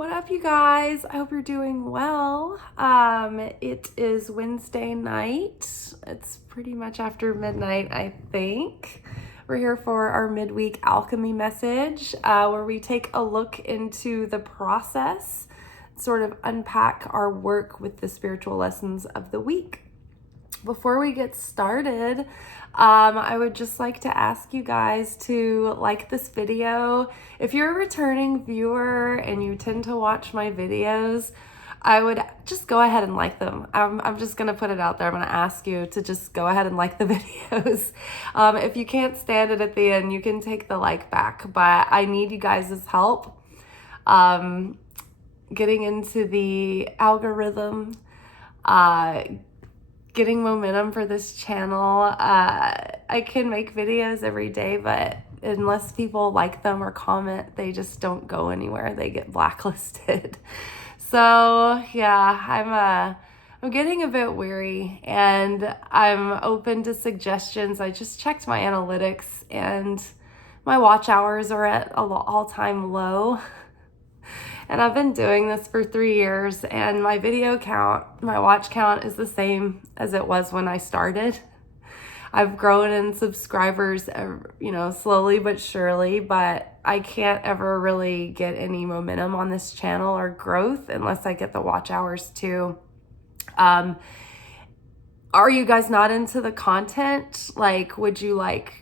What up, you guys? I hope you're doing well. It is Wednesday night. It's pretty much after midnight, I think. We're here for our midweek alchemy message, where we take a look into the process, sort of unpack our work with the spiritual lessons of the week. Before we get started, I would just like to ask you guys to like this video. If you're a returning viewer and you tend to watch my videos, I would just go ahead and like them. I'm just going to put it out there. I'm going to ask you to just go ahead and like the videos. If you can't stand it at the end, you can take the like back, but I need you guys' help getting into the algorithm, getting momentum for this channel. I can make videos every day, but unless people like them or comment, they just don't go anywhere. They get blacklisted. So yeah, I'm getting a bit weary and I'm open to suggestions. I just checked my analytics and my watch hours are at an all-time low. And I've been doing this for 3 years and my video count, my watch count is the same as it was when I started. I've grown in subscribers, slowly but surely, but I can't ever really get any momentum on this channel or growth unless I get the watch hours too. Are you guys not into the content? Like, would you like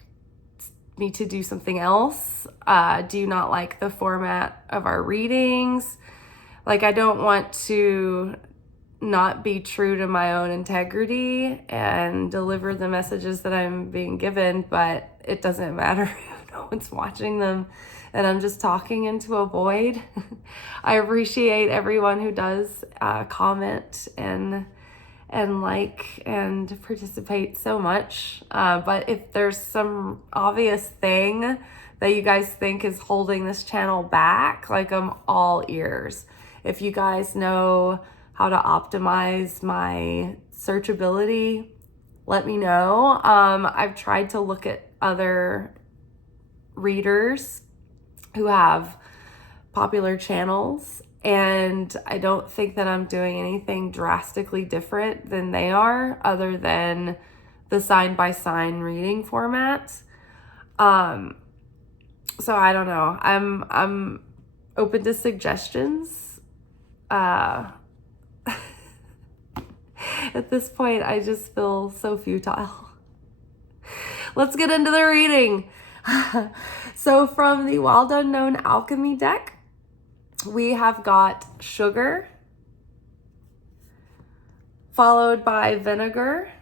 me to do something else? Do you not like the format of our readings? Like, I don't want to not be true to my own integrity and deliver the messages that I'm being given, but it doesn't matter if no one's watching them and I'm just talking into a void. I appreciate everyone who does comment and like and participate so much. But if there's some obvious thing that you guys think is holding this channel back, like, I'm all ears. If you guys know how to optimize my searchability, let me know. I've tried to look at other readers who have popular channels, and I don't think that I'm doing anything drastically different than they are, other than the sign-by-sign reading format. So I don't know. I'm open to suggestions. At this point, I just feel so futile. Let's get into the reading. So from the Wild Unknown Alchemy deck, we have got sugar, followed by vinegar,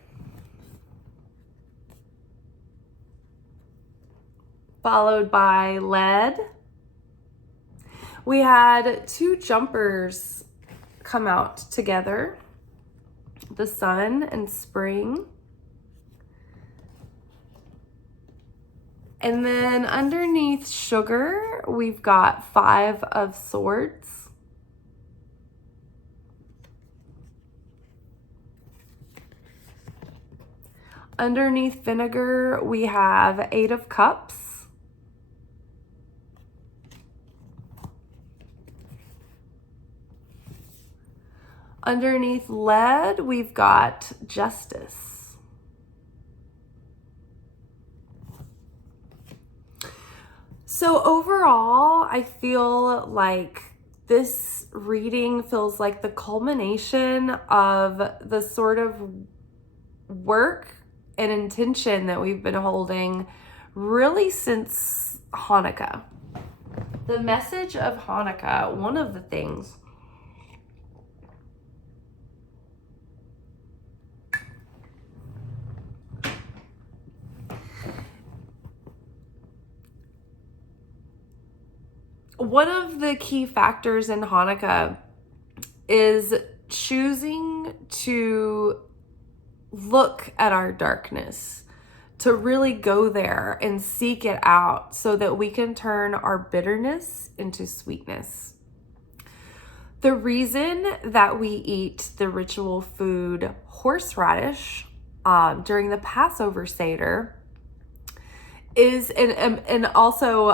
followed by lead. We had two jumpers come out together, the sun and spring. And then underneath sugar, we've got 5 of swords. Underneath vinegar, we have 8 of cups. Underneath lead, we've got justice. So overall, I feel like this reading feels like the culmination of the sort of work and intention that we've been holding really since Hanukkah. The message of Hanukkah, one of the things one of the key factors in Hanukkah is choosing to look at our darkness, to really go there and seek it out so that we can turn our bitterness into sweetness. The reason that we eat the ritual food horseradish during the Passover Seder is, and also,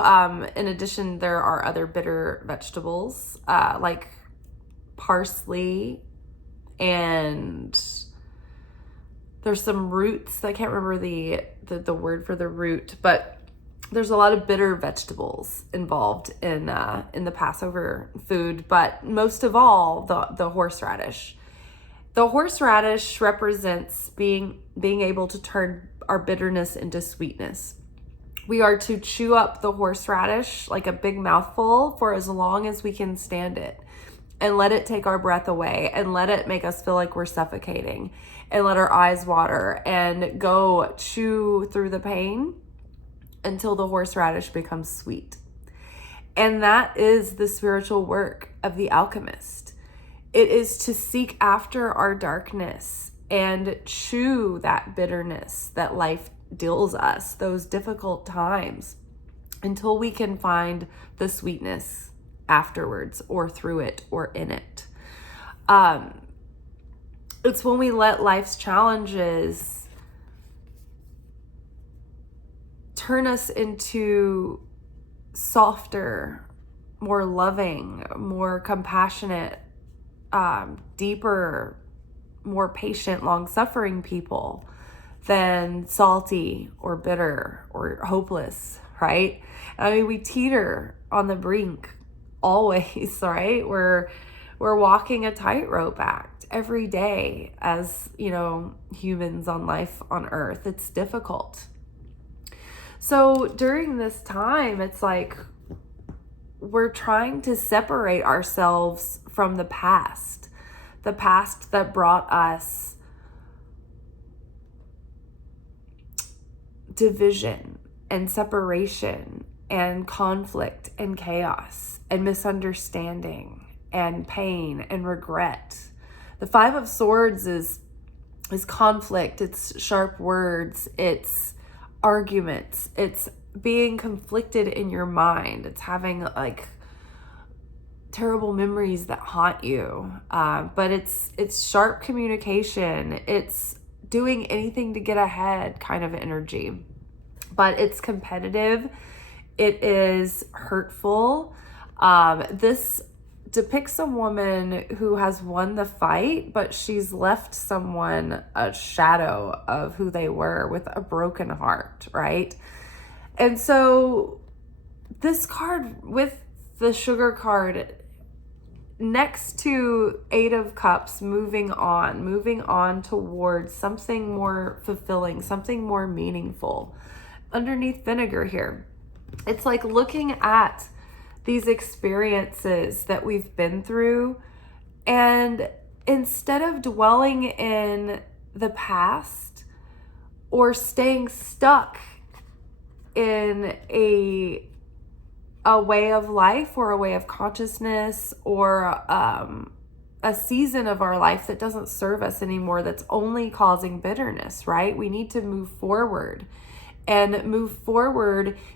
in addition, there are other bitter vegetables, like parsley, and there's some roots. I can't remember the word for the root, but there's a lot of bitter vegetables involved in the Passover food. But most of all, the horseradish. The horseradish represents being able to turn our bitterness into sweetness. We are to chew up the horseradish like a big mouthful for as long as we can stand it, and let it take our breath away, and let it make us feel like we're suffocating, and let our eyes water, and go chew through the pain until the horseradish becomes sweet. And that is the spiritual work of the alchemist. It is to seek after our darkness and chew that bitterness that life deals us, those difficult times, until we can find the sweetness afterwards, or through it, or in it. It's when we let life's challenges turn us into softer, more loving, more compassionate, deeper, more patient, long-suffering people than salty or bitter or hopeless, right? I mean, we teeter on the brink always, right? We're walking a tightrope act every day as, humans on life on earth. It's difficult. So during this time, it's like we're trying to separate ourselves from the past that brought us division and separation and conflict and chaos and misunderstanding and pain and regret. The Five of Swords is conflict, it's sharp words, it's arguments, it's being conflicted in your mind, it's having like terrible memories that haunt you, but it's sharp communication, it's doing anything to get ahead kind of energy, but it's competitive, it is hurtful. This depicts a woman who has won the fight, but she's left someone a shadow of who they were with a broken heart, right? And so this card with the sugar card next to Eight of Cups, moving on towards something more fulfilling, something more meaningful. Underneath vinegar here, it's like looking at these experiences that we've been through, and instead of dwelling in the past or staying stuck in a way of life or a way of consciousness or a season of our life that doesn't serve us anymore, that's only causing bitterness, right? We need to move forward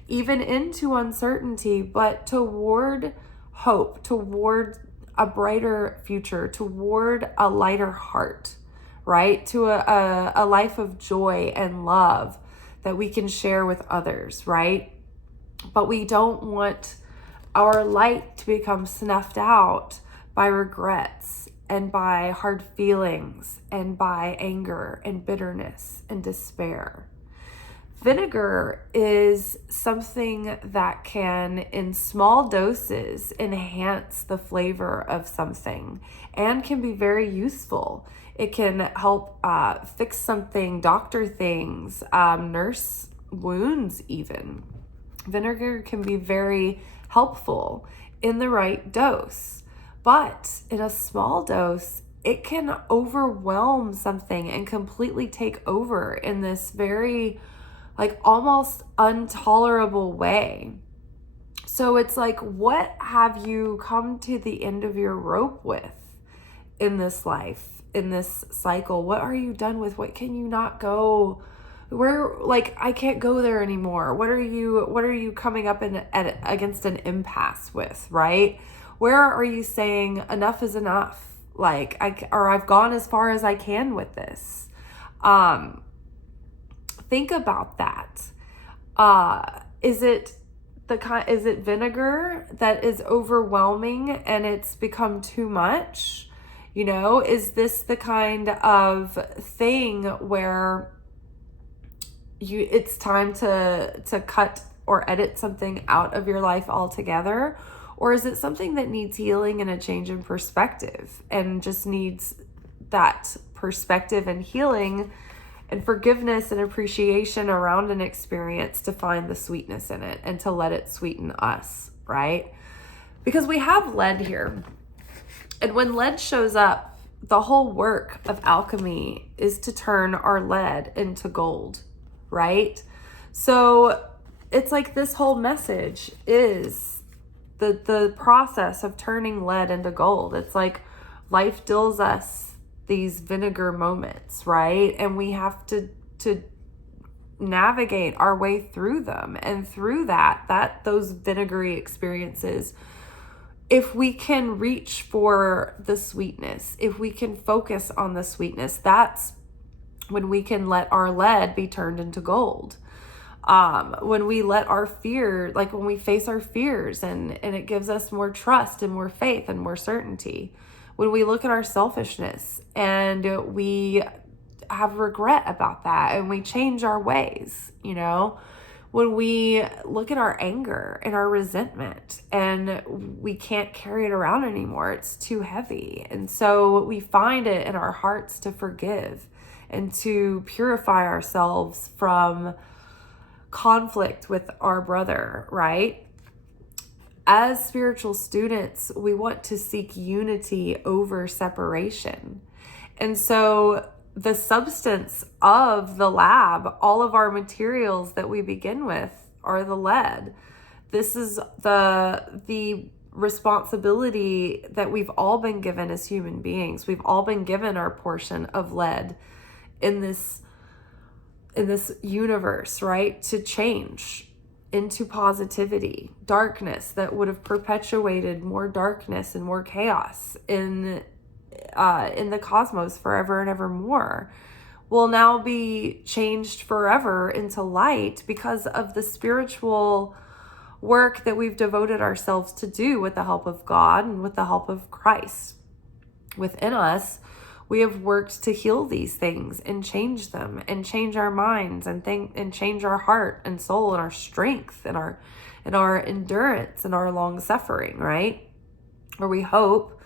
even into uncertainty, but toward hope, toward a brighter future, toward a lighter heart, right? To a life of joy and love that we can share with others, right? But we don't want our light to become snuffed out by regrets and by hard feelings and by anger and bitterness and despair. Vinegar is something that can, in small doses, enhance the flavor of something and can be very useful. It can help fix something, doctor things, nurse wounds even. Vinegar can be very helpful in the right dose, but in a small dose, it can overwhelm something and completely take over in this very almost intolerable way. So it's like, what have you come to the end of your rope with in this life, in this cycle? What are you done with? What can you not go? Where, I can't go there anymore. What are you coming up against an impasse with, right? Where are you saying enough is enough? I've gone as far as I can with this. Think about that. Is it vinegar that is overwhelming and it's become too much? Is this the kind of thing where it's time to cut or edit something out of your life altogether? Or is it something that needs healing and a change in perspective and just needs that perspective and healing and forgiveness and appreciation around an experience to find the sweetness in it and to let it sweeten us, right? Because we have lead here. And when lead shows up, the whole work of alchemy is to turn our lead into gold, right? So it's like this whole message is the process of turning lead into gold. It's like life deals us these vinegar moments, right? And we have to navigate our way through them. And through those vinegary experiences, if we can reach for the sweetness, if we can focus on the sweetness, that's when we can let our lead be turned into gold. When we let our fear, like when we face our fears and it gives us more trust and more faith and more certainty. When we look at our selfishness and we have regret about that and we change our ways, when we look at our anger and our resentment and we can't carry it around anymore, it's too heavy. And so we find it in our hearts to forgive and to purify ourselves from conflict with our brother, right? As spiritual students, we want to seek unity over separation. And so the substance of the lab, all of our materials that we begin with are the lead. This is the responsibility that we've all been given as human beings. We've all been given our portion of lead in this universe, right? To change into positivity. Darkness that would have perpetuated more darkness and more chaos in the cosmos forever and ever more will now be changed forever into light because of the spiritual work that we've devoted ourselves to do with the help of God and with the help of Christ within us. We have worked to heal these things and change them and change our minds and change our heart and soul and our strength and our endurance and our long suffering, right? Or we hope.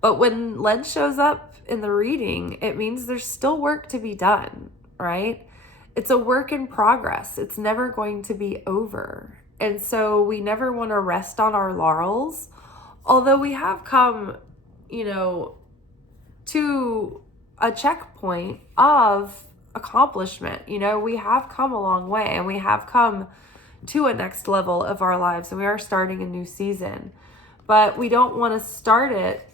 But when lead shows up in the reading, it means there's still work to be done, right? It's a work in progress. It's never going to be over. And so we never want to rest on our laurels, although we have come, to a checkpoint of accomplishment. We have come a long way and we have come to a next level of our lives and we are starting a new season. But we don't want to start it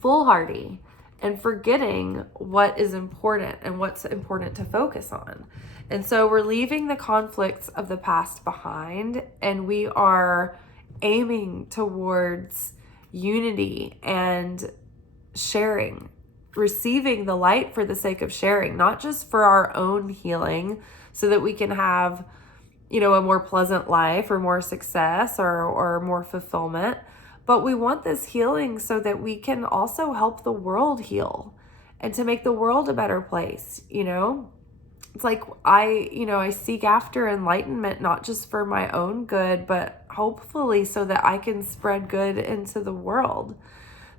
foolhardy and forgetting what is important and what's important to focus on. And so we're leaving the conflicts of the past behind and we are aiming towards unity and sharing, receiving the light for the sake of sharing, not just for our own healing so that we can have, a more pleasant life or more success or more fulfillment, but we want this healing so that we can also help the world heal and to make the world a better place. It's like I seek after enlightenment, not just for my own good, but hopefully so that I can spread good into the world.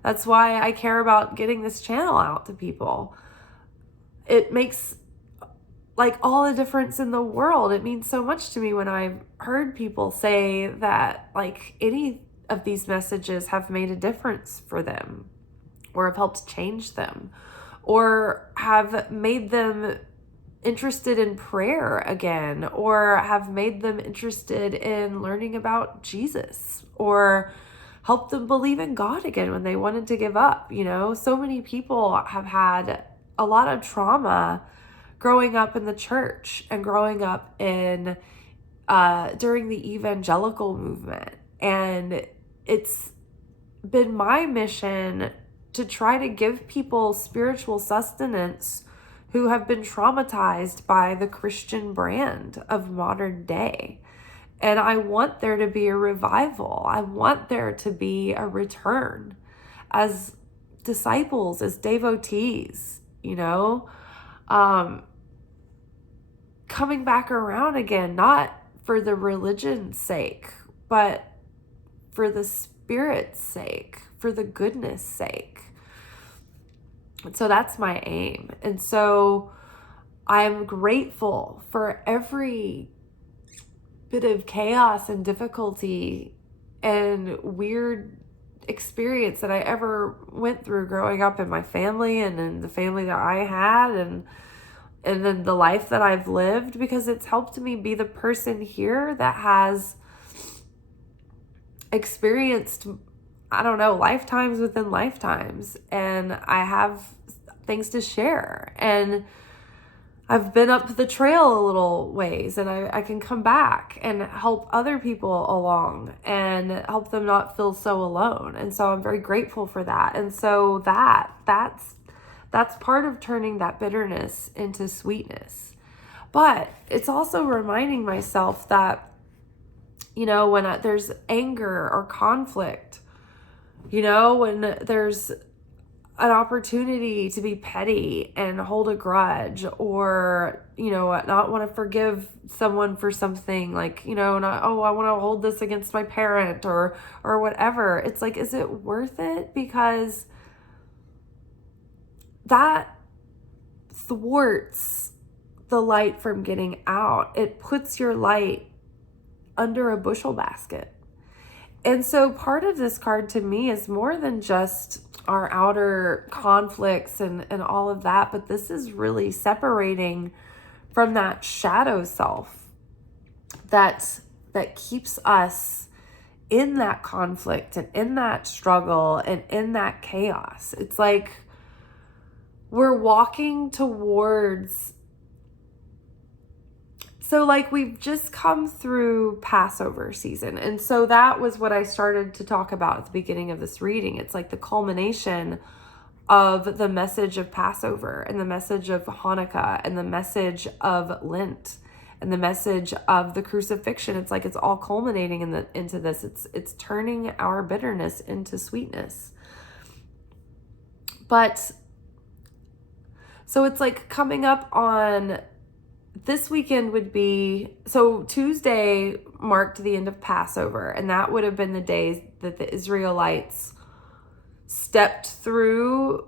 That's why I care about getting this channel out to people. It makes all the difference in the world. It means so much to me when I've heard people say that any of these messages have made a difference for them or have helped change them or have made them interested in prayer again or have made them interested in learning about Jesus or help them believe in God again when they wanted to give up. So many people have had a lot of trauma growing up in the church and growing up in during the evangelical movement. And it's been my mission to try to give people spiritual sustenance who have been traumatized by the Christian brand of modern day. And I want there to be a revival. I want there to be a return as disciples, as devotees, coming back around again, not for the religion's sake, but for the Spirit's sake, for the goodness sake. And so that's my aim. And so I'm grateful for every bit of chaos and difficulty and weird experience that I ever went through growing up in my family and in the family that I had and then the life that I've lived, because it's helped me be the person here that has experienced, lifetimes within lifetimes, and I have things to share, and I've been up the trail a little ways, and I can come back and help other people along and help them not feel so alone. And so I'm very grateful for that. And so that's part of turning that bitterness into sweetness. But it's also reminding myself that, when there's anger or conflict, when there's an opportunity to be petty and hold a grudge, or, not want to forgive someone for something, like, I want to hold this against my parent or whatever. It's like, is it worth it? Because that thwarts the light from getting out. It puts your light under a bushel basket. And so part of this card to me is more than just our outer conflicts and all of that, but this is really separating from that shadow self that keeps us in that conflict and in that struggle and in that chaos. It's like we're walking towards, so like we've just come through Passover season. And so that was what I started to talk about at the beginning of this reading. It's like the culmination of the message of Passover and the message of Hanukkah and the message of Lent and the message of the crucifixion. It's like it's all culminating into this. It's turning our bitterness into sweetness. But so it's like coming up on this weekend would be, so Tuesday marked the end of Passover, and that would have been the days that the Israelites stepped through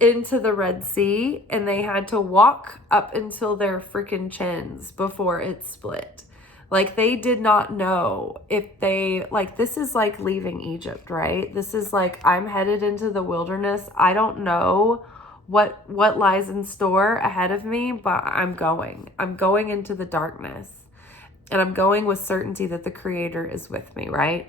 into the Red Sea, and they had to walk up until their freaking chins before it split. Like, they did not know if they, like, this is like leaving Egypt, right? This is like, I'm headed into the wilderness. I don't know what lies in store ahead of me, but I'm going into the darkness, and I'm going with certainty that the Creator is with me, right?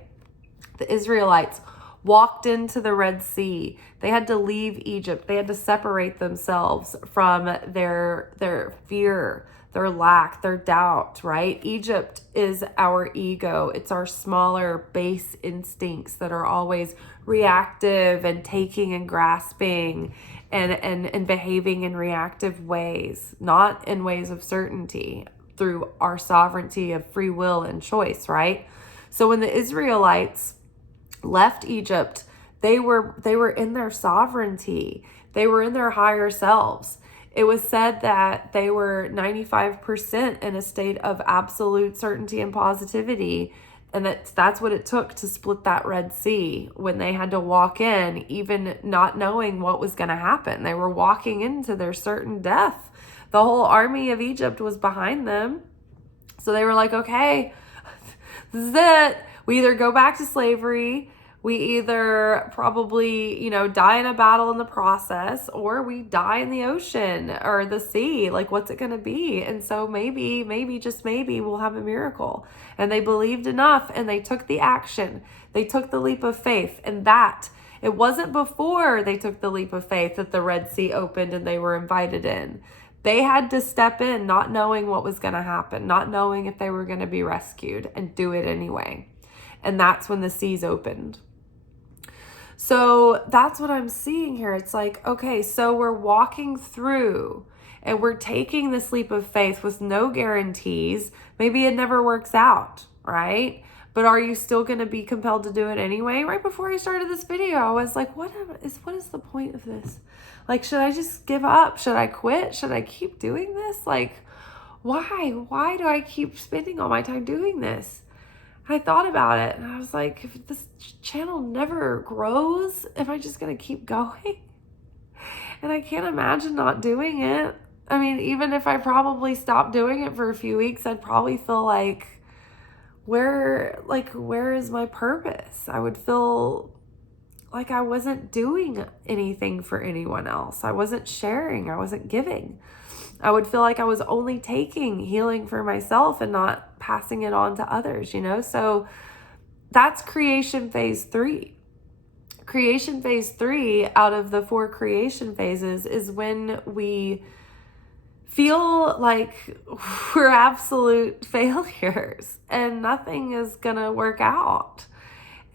The Israelites walked into the Red Sea. They had to leave Egypt. They had to separate themselves from their fear, their lack, their doubt, right? Egypt is our ego. It's our smaller base instincts that are always reactive and taking and grasping and behaving in reactive ways, not in ways of certainty through our sovereignty of free will and choice, right? So when the Israelites left Egypt, they were in their sovereignty. They were in their higher selves. It was said that they were 95% in a state of absolute certainty and positivity. And that's what it took to split that Red Sea when they had to walk in, even not knowing what was going to happen. They were walking into their certain death. The whole army of Egypt was behind them. So they were like, okay, this is it. We either go back to slavery, we either probably, die in a battle in the process, or we die in the ocean or the sea. Like, what's it going to be? And so maybe, just maybe we'll have a miracle. And they believed enough, and they took the action. They took the leap of faith. And that, it wasn't before they took the leap of faith that the Red Sea opened and they were invited in. They had to step in not knowing what was going to happen, not knowing if they were going to be rescued, and do it anyway. And that's when the seas opened. So that's what I'm seeing here. It's like, okay, so we're walking through and we're taking this leap of faith with no guarantees. Maybe it never works out, right? But are you still going to be compelled to do it anyway? Right before I started this video, I was like, what is the point of this? Like, should I just give up? Should I quit? Should I keep doing this? Like, why? Why do I keep spending all my time doing this? I thought about it and I was like, if this channel never grows, am I just going to keep going? And I can't imagine not doing it. I mean, even if I probably stopped doing it for a few weeks, I'd probably feel like, where is my purpose? I would feel like I wasn't doing anything for anyone else. I wasn't sharing. I wasn't giving. I would feel like I was only taking healing for myself and not passing it on to others, So that's creation phase 3. Creation phase 3 out of the 4 creation phases is when we feel like we're absolute failures and nothing is going to work out.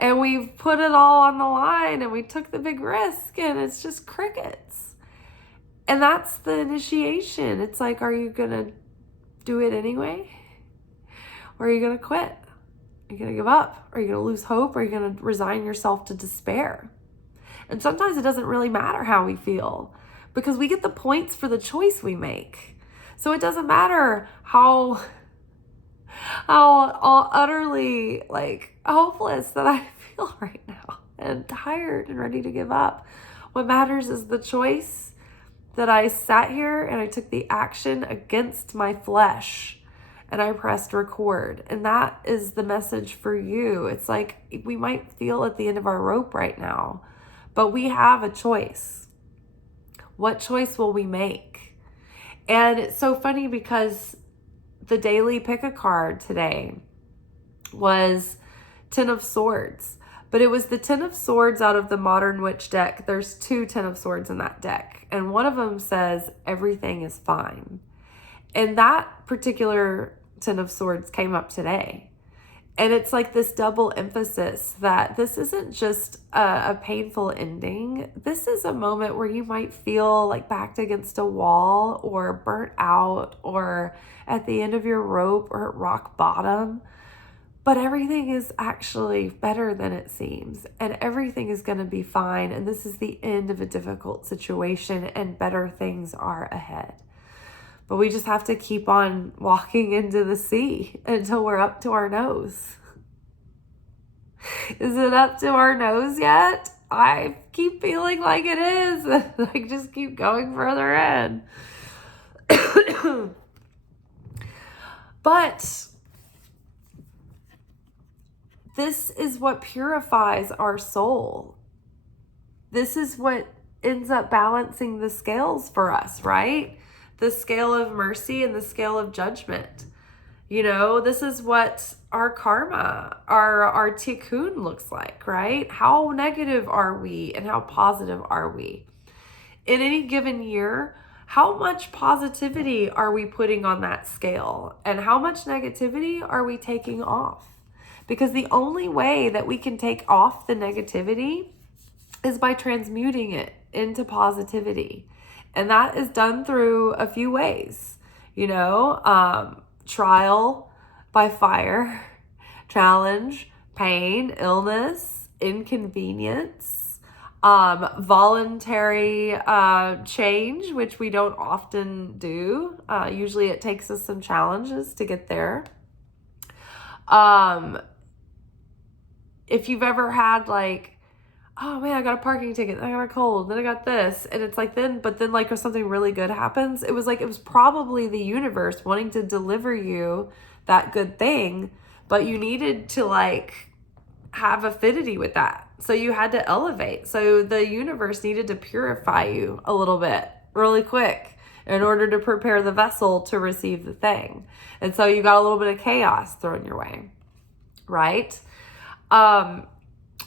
And we've put it all on the line and we took the big risk and it's just crickets. And that's the initiation. It's like, are you going to do it anyway? Or are you going to quit? Are you going to give up? Are you going to lose hope? Or are you going to resign yourself to despair? And sometimes it doesn't really matter how we feel because we get the points for the choice we make. So it doesn't matter how utterly hopeless that I feel right now and tired and ready to give up. What matters is the choice that I sat here and I took the action against my flesh and I pressed record. And that is the message for you. It's like we might feel at the end of our rope right now, but we have a choice. What choice will we make? And it's so funny because the daily pick a card today was 10 of Swords. But it was the 10 of Swords out of the Modern Witch deck. There's 2 10 of Swords in that deck. And one of them says, everything is fine. And that particular 10 of Swords came up today. And it's like this double emphasis that this isn't just a painful ending. This is a moment where you might feel like backed against a wall or burnt out or at the end of your rope or at rock bottom. But everything is actually better than it seems, and everything is going to be fine. And this is the end of a difficult situation, and better things are ahead. But we just have to keep on walking into the sea until we're up to our nose. Is it up to our nose yet? I keep feeling like it is. Like, just keep going further in. But this is what purifies our soul. This is what ends up balancing the scales for us, right? The scale of mercy and the scale of judgment. This is what our karma, our tikkun looks like, right? How negative are we and how positive are we? In any given year, how much positivity are we putting on that scale? And how much negativity are we taking off? Because the only way that we can take off the negativity is by transmuting it into positivity. And that is done through a few ways, trial by fire, challenge, pain, illness, inconvenience, voluntary change, which we don't often do. Usually it takes us some challenges to get there. If you've ever had oh man, I got a parking ticket, I got a cold, then I got this, and it's like but then if something really good happens, it was probably the universe wanting to deliver you that good thing, but you needed to have affinity with that. So you had to elevate. So the universe needed to purify you a little bit really quick in order to prepare the vessel to receive the thing. And so you got a little bit of chaos thrown your way, right?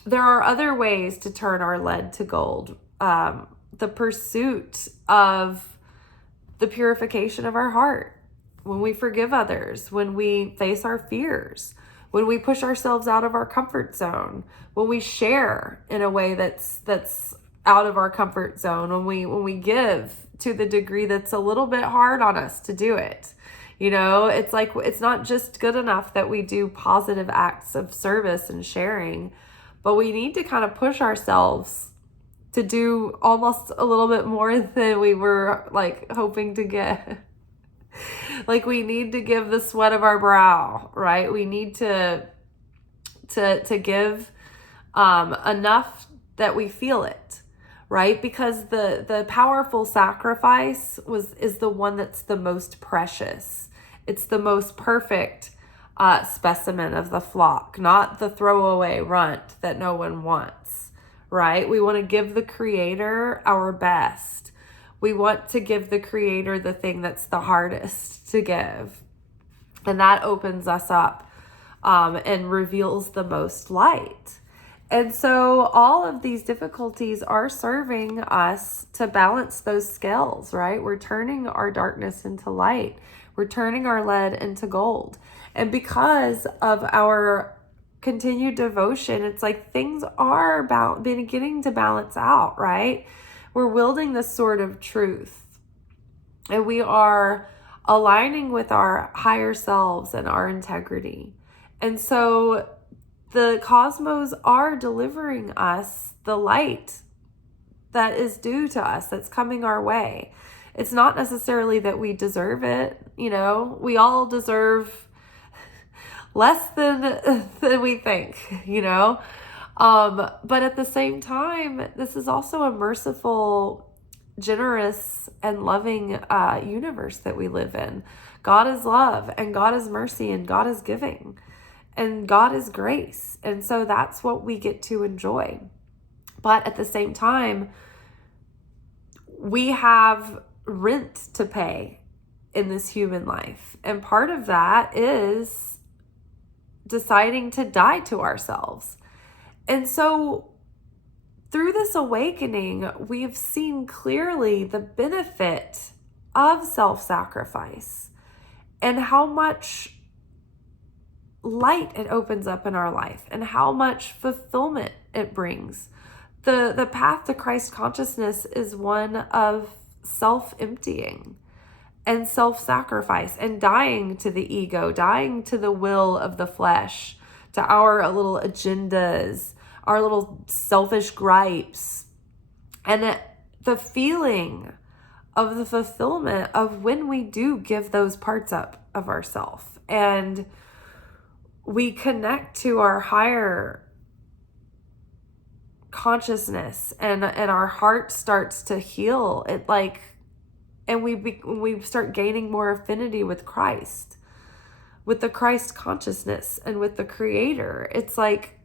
There are other ways to turn our lead to gold. The pursuit of the purification of our heart, when we forgive others, when we face our fears, when we push ourselves out of our comfort zone, when we share in a way that's out of our comfort zone, when we give to the degree that's a little bit hard on us to do it. It's like, it's not just good enough that we do positive acts of service and sharing, but we need to kind of push ourselves to do almost a little bit more than we were like hoping to get. Like, we need to give the sweat of our brow, right? We need to give enough that we feel it, right? Because the powerful sacrifice is the one that's the most precious. It's the most perfect specimen of the flock, not the throwaway runt that no one wants, right? We want to give the Creator our best. We want to give the Creator the thing that's the hardest to give. And that opens us up and reveals the most light. And so all of these difficulties are serving us to balance those scales, right? We're turning our darkness into light. We're turning our lead into gold. And because of our continued devotion, it's like things are beginning to balance out, right? We're wielding this sword of truth. And we are aligning with our higher selves and our integrity. And so the cosmos are delivering us the light that is due to us, that's coming our way. It's not necessarily that we deserve it. We all deserve less than we think, but at the same time, this is also a merciful, generous, and loving universe that we live in. God is love, and God is mercy, and God is giving, and God is grace. And so that's what we get to enjoy. But at the same time, we have rent to pay in this human life. And part of that is deciding to die to ourselves. And so through this awakening, we've seen clearly the benefit of self-sacrifice and how much light it opens up in our life and how much fulfillment it brings. The path to Christ consciousness is one of self-emptying and self-sacrifice and dying to the ego, dying to the will of the flesh, to our little agendas, our little selfish gripes, and the feeling of the fulfillment of when we do give those parts up of ourselves and we connect to our higher consciousness and our heart starts to heal. And we start gaining more affinity with Christ, with the Christ consciousness and with the Creator. It's like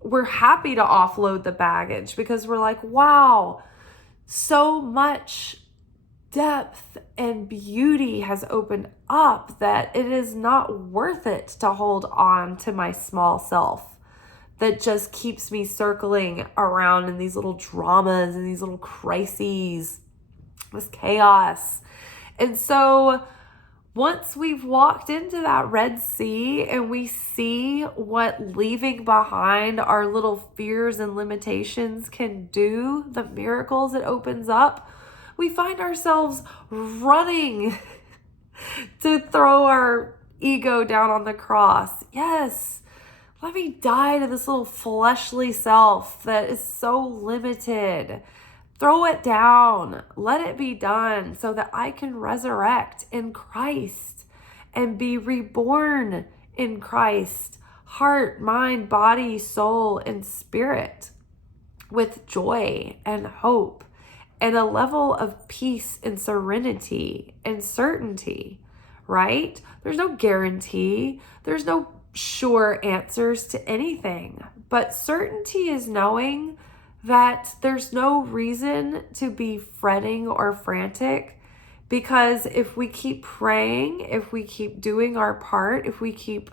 we're happy to offload the baggage because we're like, wow, so much depth and beauty has opened up that it is not worth it to hold on to my small self that just keeps me circling around in these little dramas and these little crises, this chaos. And so once we've walked into that Red Sea and we see what leaving behind our little fears and limitations can do, the miracles it opens up, we find ourselves running to throw our ego down on the cross. Yes, let me die to this little fleshly self that is so limited. Throw it down. Let it be done so that I can resurrect in Christ and be reborn in Christ, heart, mind, body, soul, and spirit, with joy and hope and a level of peace and serenity and certainty, right? There's no guarantee. There's no sure answers to anything, but certainty is knowing that there's no reason to be fretting or frantic, because if we keep praying, if we keep doing our part, if we keep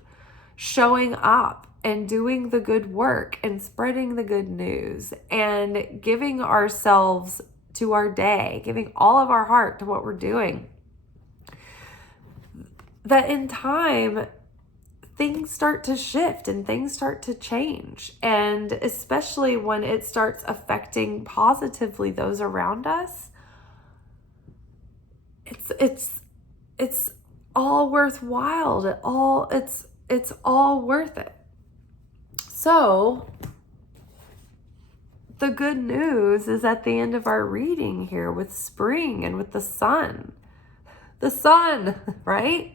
showing up and doing the good work and spreading the good news and giving ourselves to our day, giving all of our heart to what we're doing, that in time, things start to shift and things start to change. And especially when it starts affecting positively those around us, it's all worthwhile. It's all worth it. So the good news is at the end of our reading here with spring and with the sun, right?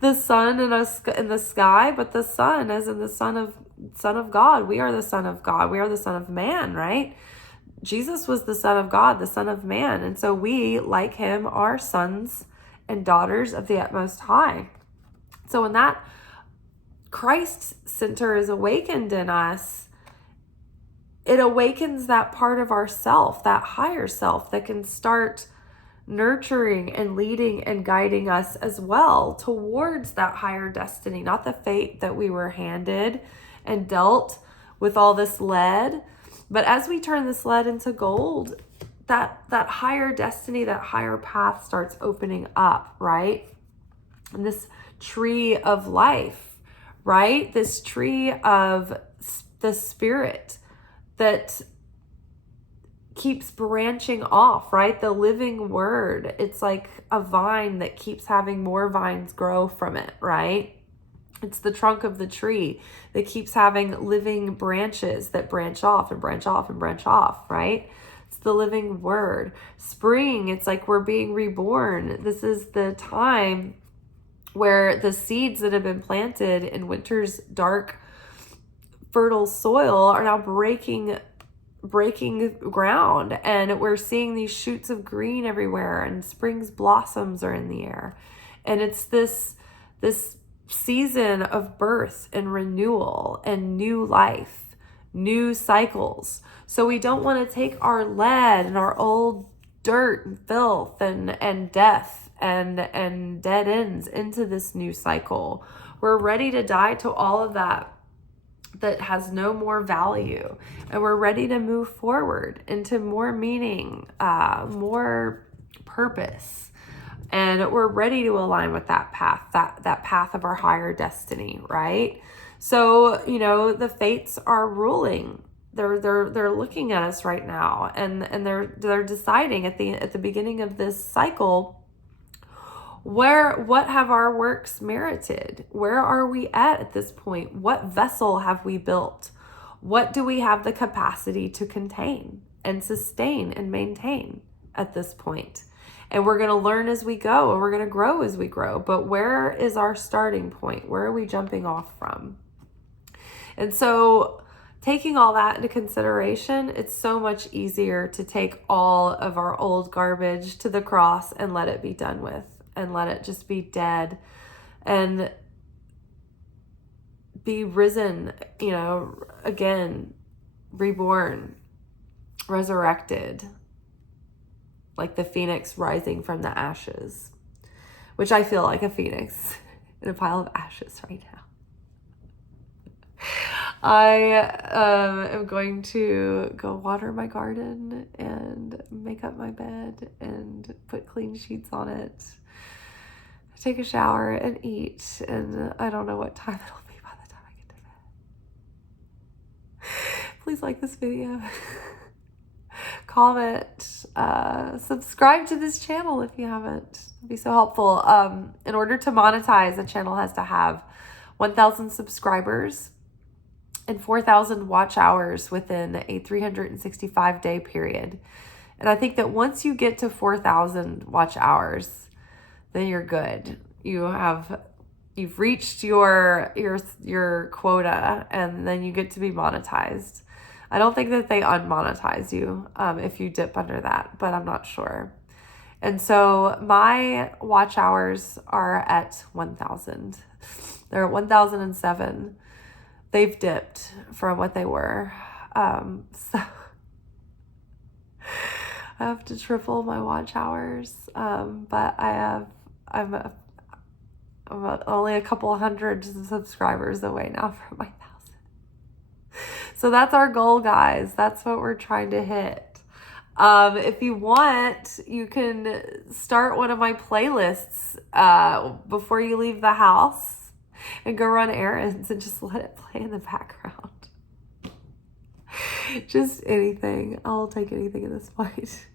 The sun in the sky, but the sun as in the son of God. We are the son of God. We are the son of man, right? Jesus was the son of God, the son of man. And so we, like him, are sons and daughters of the utmost high. So when that Christ center is awakened in us, it awakens that part of ourself, that higher self that can start nurturing and leading and guiding us as well towards that higher destiny, not the fate that we were handed and dealt with all this lead. But as we turn this lead into gold, that higher destiny, that higher path starts opening up, right? And this tree of life, right? This tree of the spirit that keeps branching off, right? The living word. It's like a vine that keeps having more vines grow from it, right? It's the trunk of the tree that keeps having living branches that branch off and branch off and branch off, right? It's the living word. Spring, it's like we're being reborn. This is the time where the seeds that have been planted in winter's dark, fertile soil are now breaking ground, and we're seeing these shoots of green everywhere, and spring's blossoms are in the air. And it's this season of birth and renewal and new life, new cycles. So we don't want to take our lead and our old dirt and filth and death and dead ends into this new cycle. We're ready to die to all of that has no more value, and we're ready to move forward into more meaning, more purpose, and we're ready to align with that path, that path of our higher destiny, right? So, the fates are ruling. They're looking at us right now, and they're deciding at the beginning of this cycle, what have our works merited? Where are we at this point? What vessel have we built? What do we have the capacity to contain and sustain and maintain at this point? And we're going to learn as we go, and we're going to grow as we grow. But where is our starting point? Where are we jumping off from? And so, taking all that into consideration, it's so much easier to take all of our old garbage to the cross and let it be done with. And let it just be dead and be risen, again, reborn, resurrected, like the phoenix rising from the ashes, which I feel like a phoenix in a pile of ashes right now. I am going to go water my garden and make up my bed and put clean sheets on it, take a shower and eat, and I don't know what time it'll be by the time I get to bed. Please like this video, comment, subscribe to this channel if you haven't. It'd be so helpful. In order to monetize, the channel has to have 1,000 subscribers and 4,000 watch hours within a 365-day period. And I think that once you get to 4,000 watch hours, then you're good. You've reached your quota, and then you get to be monetized. I don't think that they unmonetize you if you dip under that, but I'm not sure. And so my watch hours are at 1,000. They're at 1,007. They've dipped from what they were. So I have to triple my watch hours, but I'm only a couple hundred subscribers away now from my 1,000. So that's our goal, guys. That's what we're trying to hit. If you want, you can start one of my playlists before you leave the house. and go run errands and just let it play in the background. Just anything. I'll take anything at this point.